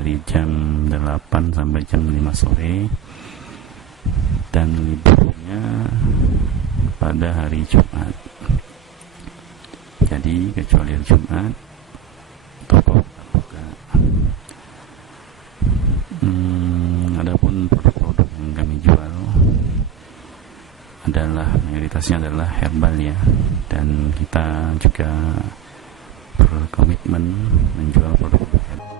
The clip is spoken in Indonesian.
dari jam 8 sampai jam 5 sore, dan liburnya pada hari Jumat. Jadi kecuali hari Jumat toko buka. Adapun produk-produk yang kami jual adalah mayoritasnya adalah herbal ya, dan kita juga berkomitmen menjual produk herbal.